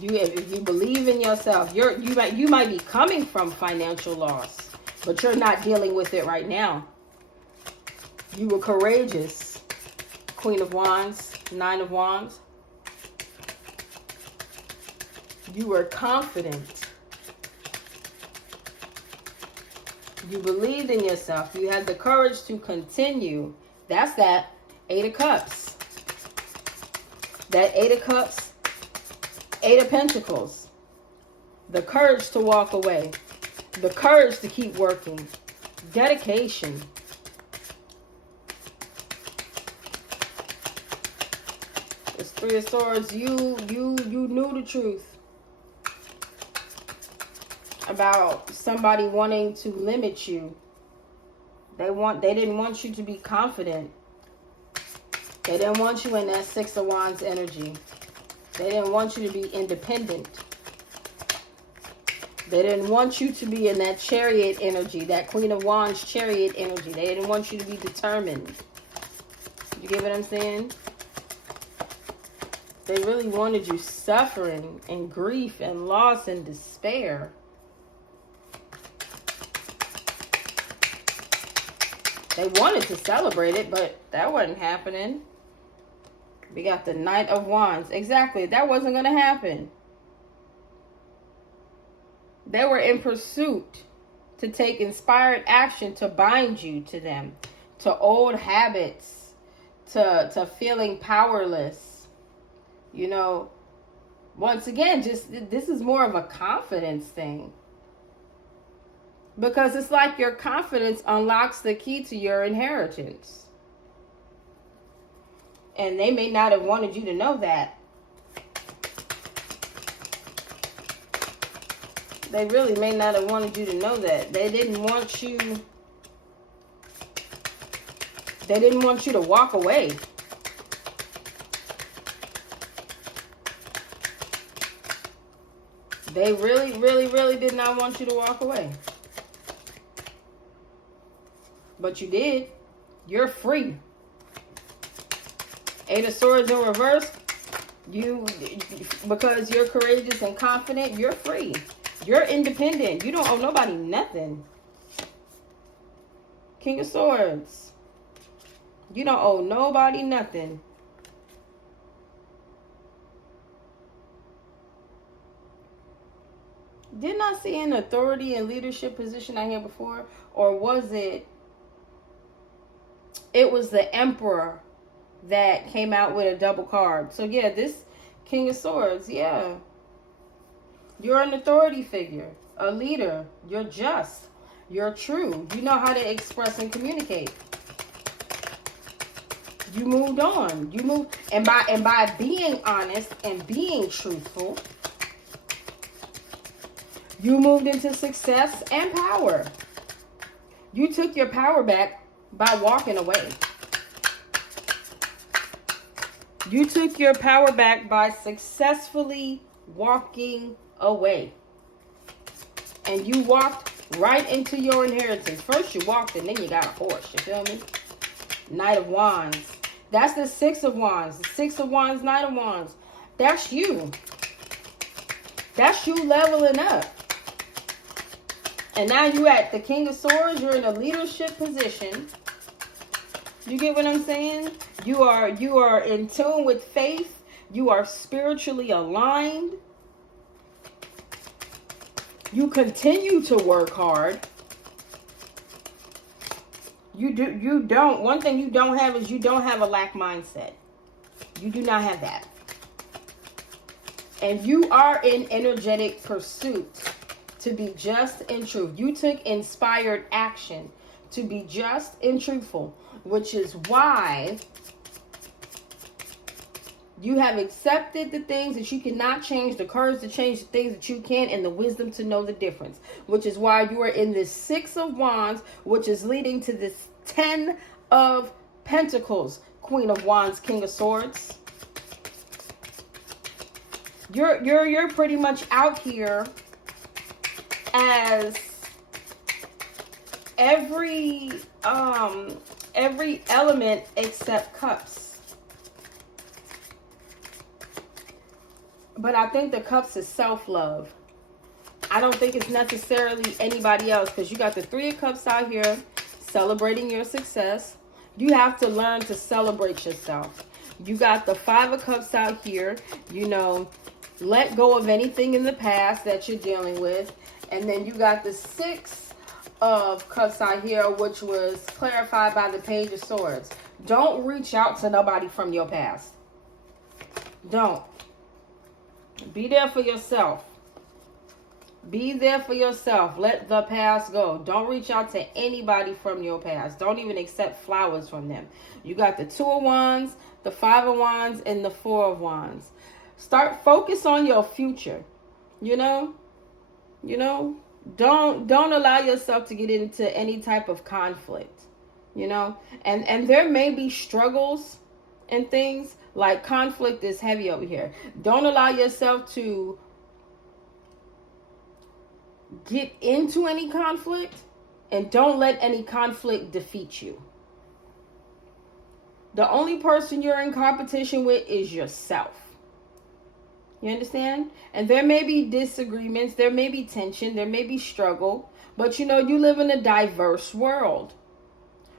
If you believe in yourself, you might be coming from financial loss, but you're not dealing with it right now. You were courageous. Queen of Wands, Nine of Wands. You were confident. You believed in yourself. You had the courage to continue. That's that Eight of Cups. That Eight of Cups, Eight of Pentacles. The courage to walk away. The courage to keep working. Dedication. This Three of Swords, you knew the truth about somebody wanting to limit you. They didn't want you to be confident. They didn't want you in that Six of Wands energy. They didn't want you to be independent. They didn't want you to be in that Chariot energy, that Queen of Wands Chariot energy. They didn't want you to be determined. You get what I'm saying? They really wanted you suffering and grief and loss and despair. They wanted to celebrate it, but that wasn't happening. We got the Knight of Wands. Exactly. That wasn't going to happen. They were in pursuit to take inspired action to bind you to them, to old habits, to feeling powerless. Once again, this is more of a confidence thing. Because it's like your confidence unlocks the key to your inheritance. And they may not have wanted you to know that. They really may not have wanted you to know that. They didn't want you to walk away. They really, really, really did not want you to walk away. But you did. You're free. Eight of Swords in reverse. Because you're courageous and confident, you're free. You're independent. You don't owe nobody nothing. King of Swords. You don't owe nobody nothing. Didn't I see an authority and leadership position out here before? Or was it... It was the Emperor that came out with a double card. So yeah, this King of Swords, yeah. You're an authority figure, a leader. You're just. You're true. You know how to express and communicate. You moved on. You moved, and by being honest and being truthful, you moved into success and power. You took your power back by walking away. You took your power back by successfully walking away. And you walked right into your inheritance. First you walked and then you got a horse. You feel me? Knight of Wands. That's the Six of Wands. The Six of Wands, Knight of Wands. That's you. That's you leveling up. And now you at the King of Swords. You're in a leadership position. You get what I'm saying? You are in tune with faith. You are spiritually aligned. You continue to work hard. One thing you don't have is you don't have a lack mindset. You do not have that. And you are in energetic pursuit to be just and true. You took inspired action to be just and truthful, which is why you have accepted the things that you cannot change, the courage to change the things that you can, and the wisdom to know the difference, which is why you are in this Six of Wands, which is leading to this 10 of Pentacles, Queen of Wands, King of Swords. You're pretty much out here as every element except Cups. But I think the Cups is self-love. I don't think it's necessarily anybody else, because you got the Three of Cups out here celebrating your success. You have to learn to celebrate yourself. You got the Five of Cups out here, let go of anything in the past that you're dealing with. And then you got the Six of Cups out here, which was clarified by the Page of Swords. Don't reach out to nobody from your past. Don't. Be there for yourself. Be there for yourself. Let the past go. Don't reach out to anybody from your past. Don't even accept flowers from them. You got the Two of Wands, the Five of Wands, and the Four of Wands. Focus on your future. Don't allow yourself to get into any type of conflict. And there may be struggles and things. Like, conflict is heavy over here. Don't allow yourself to get into any conflict, and don't let any conflict defeat you. The only person you're in competition with is yourself. You understand? And there may be disagreements, there may be tension, there may be struggle, but you live in a diverse world.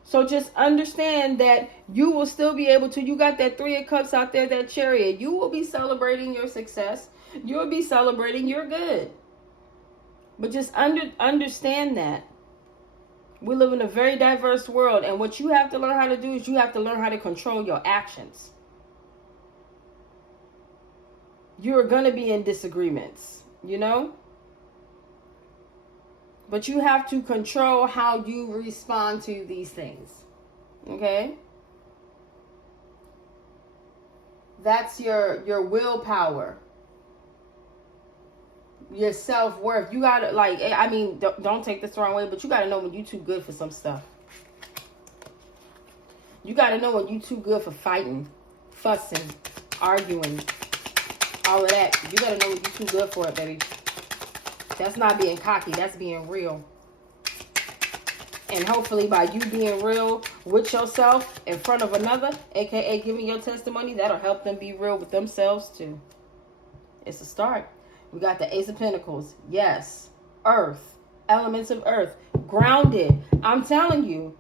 So just understand that you will still be able to, you got that Three of Cups out there, that Chariot. You will be celebrating your success. You will be celebrating your good. But just understand that we live in a very diverse world. And what you have to learn how to do is you have to learn how to control your actions. You're going to be in disagreements, But you have to control how you respond to these things. Okay? That's your willpower. Your self-worth. You gotta, don't take this the wrong way, but you gotta know when you're too good for some stuff. You gotta know when you're too good for fighting, fussing, arguing, all of that. You gotta know when you're too good for it, baby. That's not being cocky. That's being real. And hopefully by you being real with yourself in front of another, aka giving your testimony, that'll help them be real with themselves too. It's a start. We got the Ace of Pentacles. Yes. Earth. Elements of earth. Grounded. I'm telling you.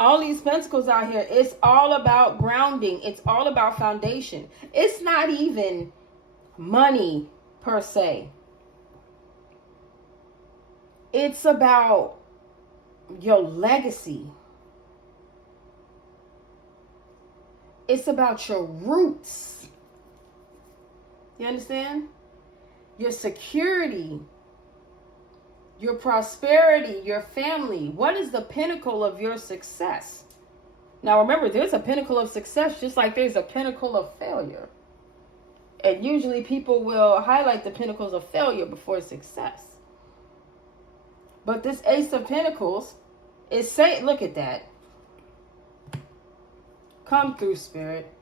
All these pentacles out here, it's all about grounding. It's all about foundation. It's not even money per se. It's about your legacy. It's about your roots. You understand? Your security, your prosperity, your family. What is the pinnacle of your success? Now remember, there's a pinnacle of success just like there's a pinnacle of failure. And usually people will highlight the pinnacles of failure before success. But this Ace of Pentacles is saying, look at that. Come through, Spirit.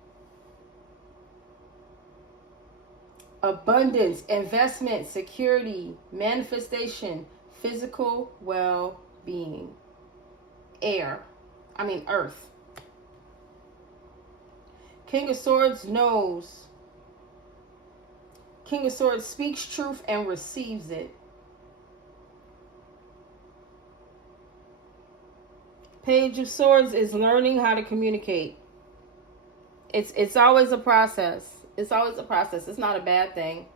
Abundance, investment, security, manifestation, physical well-being. Earth. King of Swords knows. King of Swords speaks truth and receives it. Page of Swords is learning how to communicate. It's always a process. It's always a process. It's not a bad thing.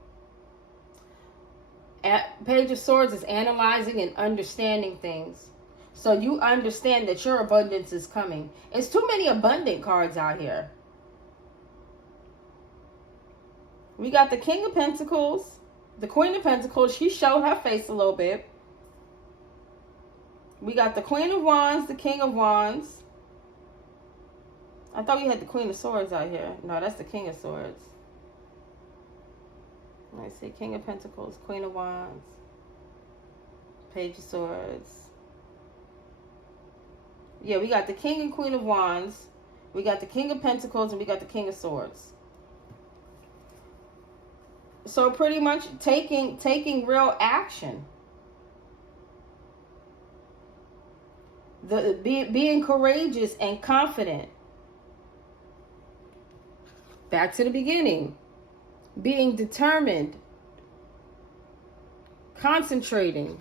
Page of Swords is analyzing and understanding things. So you understand that your abundance is coming. It's too many abundant cards out here. We got the King of Pentacles, the Queen of Pentacles. She showed her face a little bit. We got the Queen of Wands, the King of Wands. I thought we had the Queen of Swords out here. No, that's the King of Swords. Let's see. King of Pentacles, Queen of Wands, Page of Swords. Yeah, we got the King and Queen of Wands. We got the King of Pentacles, and we got the King of Swords. So pretty much taking real action. Being courageous and confident. Back to the beginning. Being determined. Concentrating.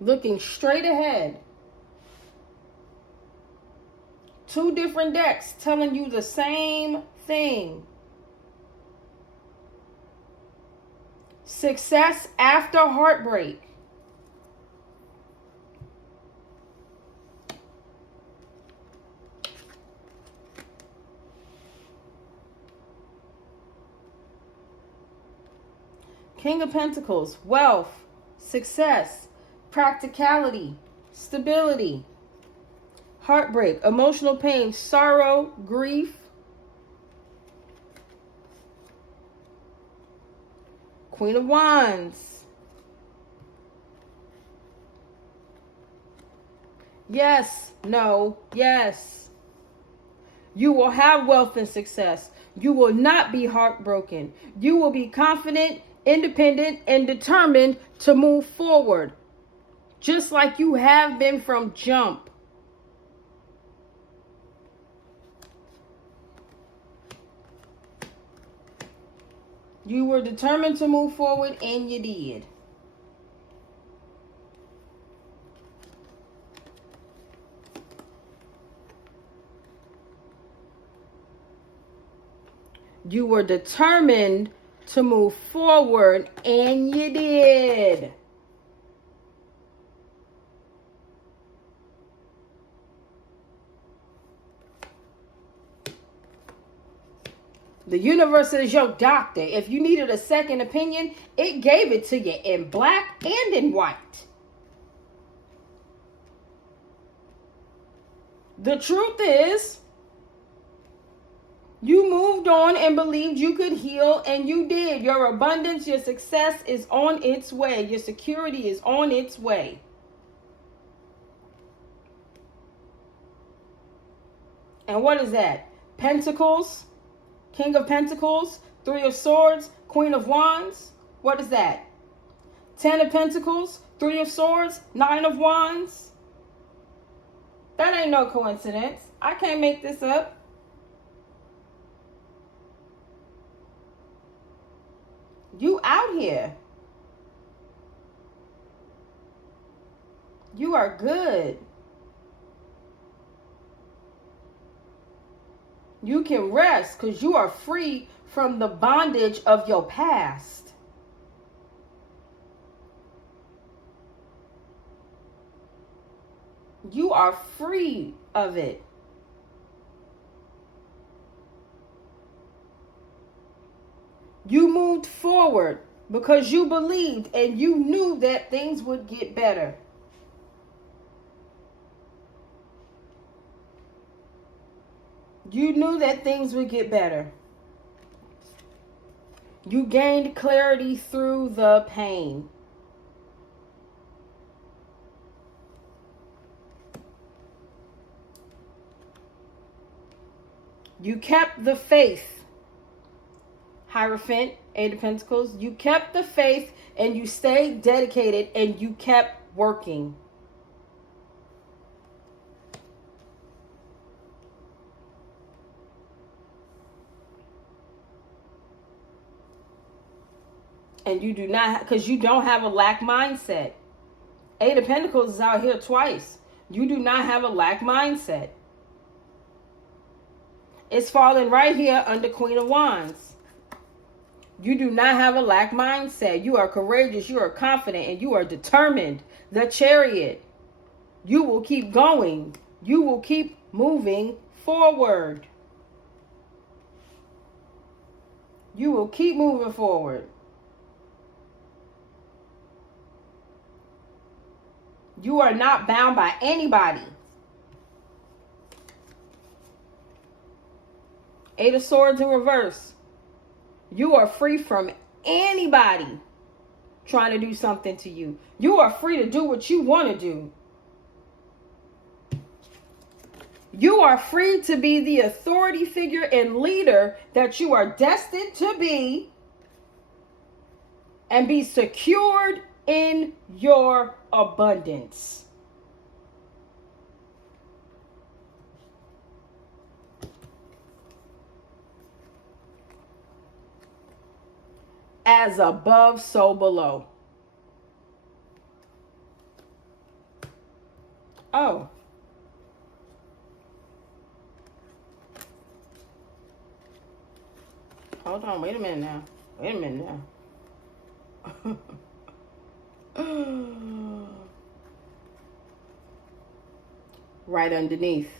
Looking straight ahead. Two different decks telling you the same thing. Success after heartbreak. King of Pentacles, wealth, success, practicality, stability, heartbreak, emotional pain, sorrow, grief. Queen of Wands. Yes, no, yes. You will have wealth and success. You will not be heartbroken. You will be confident, independent, and determined to move forward. Just like you have been from jump. You were determined to move forward, and you did. You were determined to move forward, and you did. The universe is your doctor. If you needed a second opinion, it gave it to you in black and in white. The truth is, you moved on and believed you could heal, and you did. Your abundance, your success is on its way. Your security is on its way. And what is that? Pentacles, King of Pentacles, Three of Swords, Queen of Wands. What is that? Ten of Pentacles, Three of Swords, Nine of Wands. That ain't no coincidence. I can't make this up. You out here. You are good. You can rest because you are free from the bondage of your past. You are free of it. You moved forward because you believed and you knew that things would get better. You knew that things would get better. You gained clarity through the pain. You kept the faith. Hierophant, Eight of Pentacles. You kept the faith and you stayed dedicated and you kept working. And you do not, because you don't have a lack mindset. Eight of Pentacles is out here twice. You do not have a lack mindset. It's falling right here under Queen of Wands. You do not have a lack mindset. You are courageous, you are confident, and you are determined. The Chariot. You will keep going. You will keep moving forward. You will keep moving forward. You are not bound by anybody. Eight of Swords in reverse. You are free from anybody trying to do something to you. You are free to do what you want to do. You are free to be the authority figure and leader that you are destined to be and be secured in your abundance. As above, so below. Oh. Hold on, wait a minute now. Wait a minute now. Right underneath.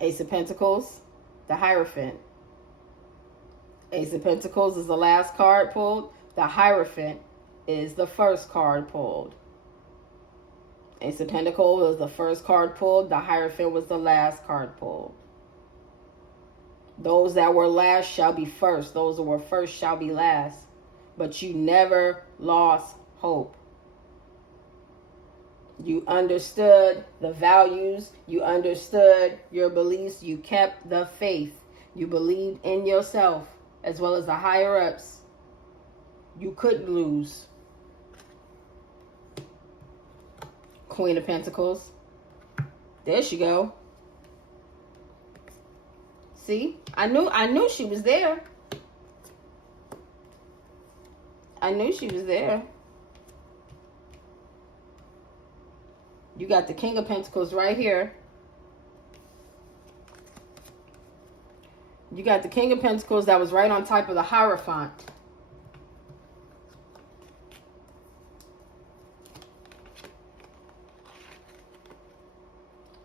Ace of Pentacles, the Hierophant. Ace of Pentacles is the last card pulled. The Hierophant is the first card pulled. Ace of Pentacles was the first card pulled. The Hierophant was the last card pulled. Those that were last shall be first. Those that were first shall be last. But you never lost hope. You understood the values. You understood your beliefs. You kept the faith. You believed in yourself as well as the higher ups. You couldn't lose. Queen of Pentacles. There she go. See? I knew she was there. I knew she was there. You got the King of Pentacles right here. You got the King of Pentacles that was right on top of the Hierophant.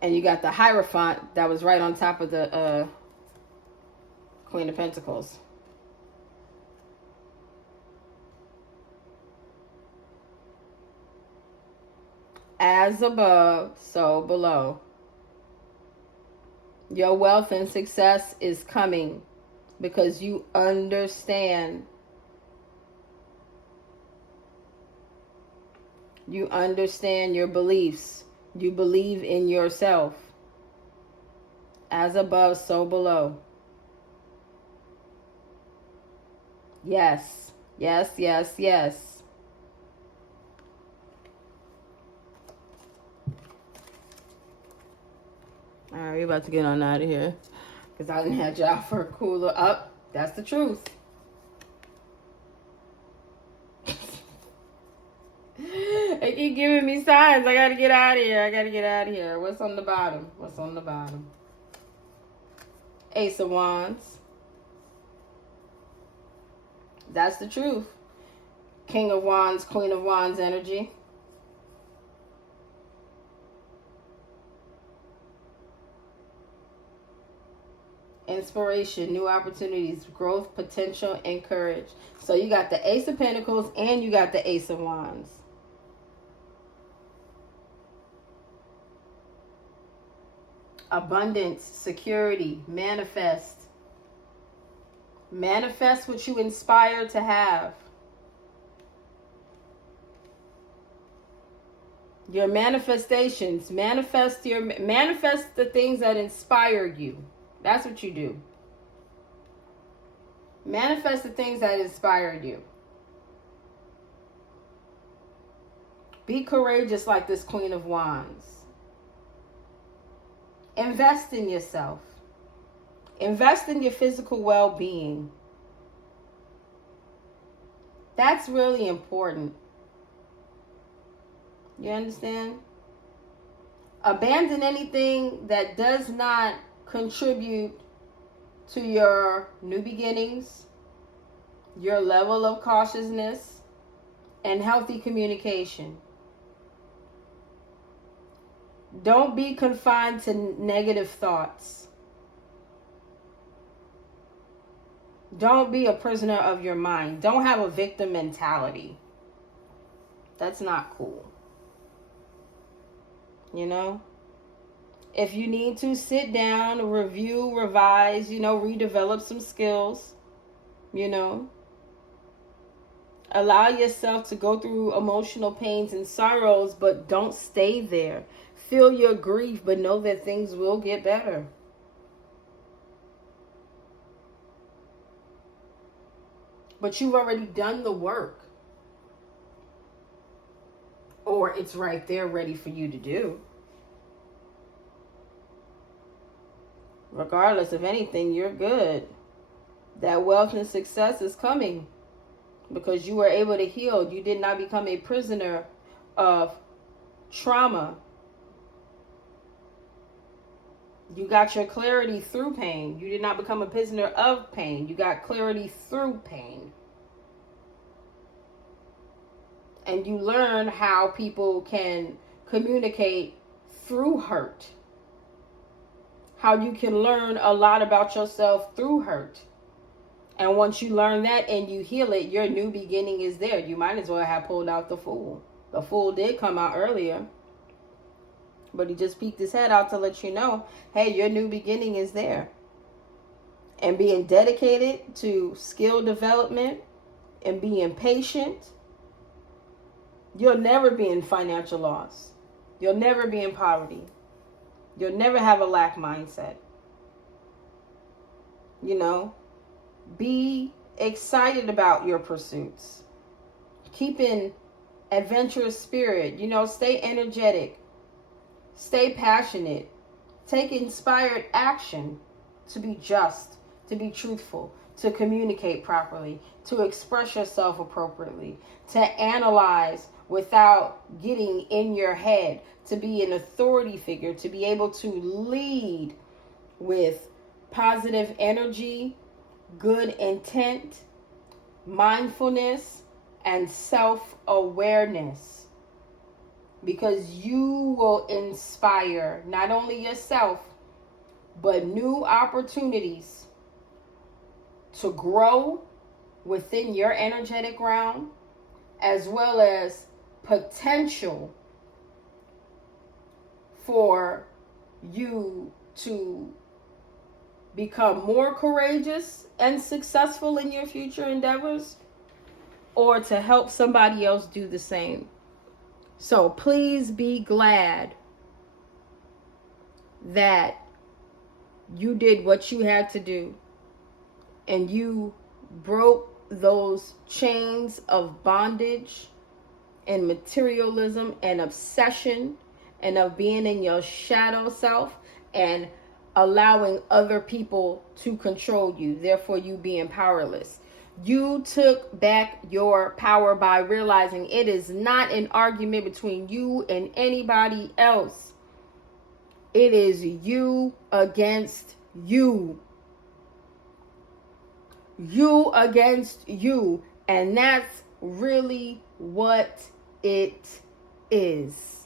And you got the Hierophant that was right on top of the Queen of Pentacles. As above, so below. Your wealth and success is coming because you understand. You understand your beliefs. You believe in yourself. As above, so below. Yes, yes, yes, yes. Sorry, about to get on out of here. Because I didn't have y'all for a cooler up. That's the truth. They keep giving me signs. I gotta get out of here. What's on the bottom? Ace of Wands. That's the truth. King of Wands, Queen of Wands energy. Inspiration, new opportunities, growth, potential, and courage. So you got the Ace of Pentacles and you got the Ace of Wands. Abundance, security, manifest. Manifest what you inspire to have. Your manifestations, manifest the things that inspire you. That's what you do. Manifest the things that inspire you. Be courageous like this Queen of Wands. Invest in yourself. Invest in your physical well-being. That's really important. You understand? Abandon anything that does not contribute to your new beginnings, your level of cautiousness, and healthy communication. Don't be confined to negative thoughts. Don't be a prisoner of your mind. Don't have a victim mentality. That's not cool. You know? If you need to, sit down, review, revise, redevelop some skills, Allow yourself to go through emotional pains and sorrows, but don't stay there. Feel your grief, but know that things will get better. But you've already done the work. Or it's right there ready for you to do. Regardless of anything, you're good. That wealth and success is coming because you were able to heal. You did not become a prisoner of trauma. You got your clarity through pain. You did not become a prisoner of pain. You got clarity through pain. And you learn how people can communicate through hurt. How you can learn a lot about yourself through hurt. And once you learn that and you heal it, your new beginning is there. You might as well have pulled out the Fool. The Fool did come out earlier. But he just peeked his head out to let you know, hey, your new beginning is there. And being dedicated to skill development and being patient, you'll never be in financial loss. You'll never be in poverty. You'll never have a lack mindset. Be excited about your pursuits. Keep an adventurous spirit. Stay energetic. Stay passionate. Take inspired action to be just, to be truthful, to communicate properly, to express yourself appropriately, to analyze without getting in your head, to be an authority figure, to be able to lead with positive energy, good intent, mindfulness, and self-awareness. Because you will inspire not only yourself, but new opportunities to grow within your energetic realm, as well as potential for you to become more courageous and successful in your future endeavors, or to help somebody else do the same. So please be glad that you did what you had to do and you broke those chains of bondage and materialism and obsession and of being in your shadow self and allowing other people to control you, therefore you being powerless. You took back your power by realizing it is not an argument between you and anybody else. It is you against you. You against you. And that's really what it is.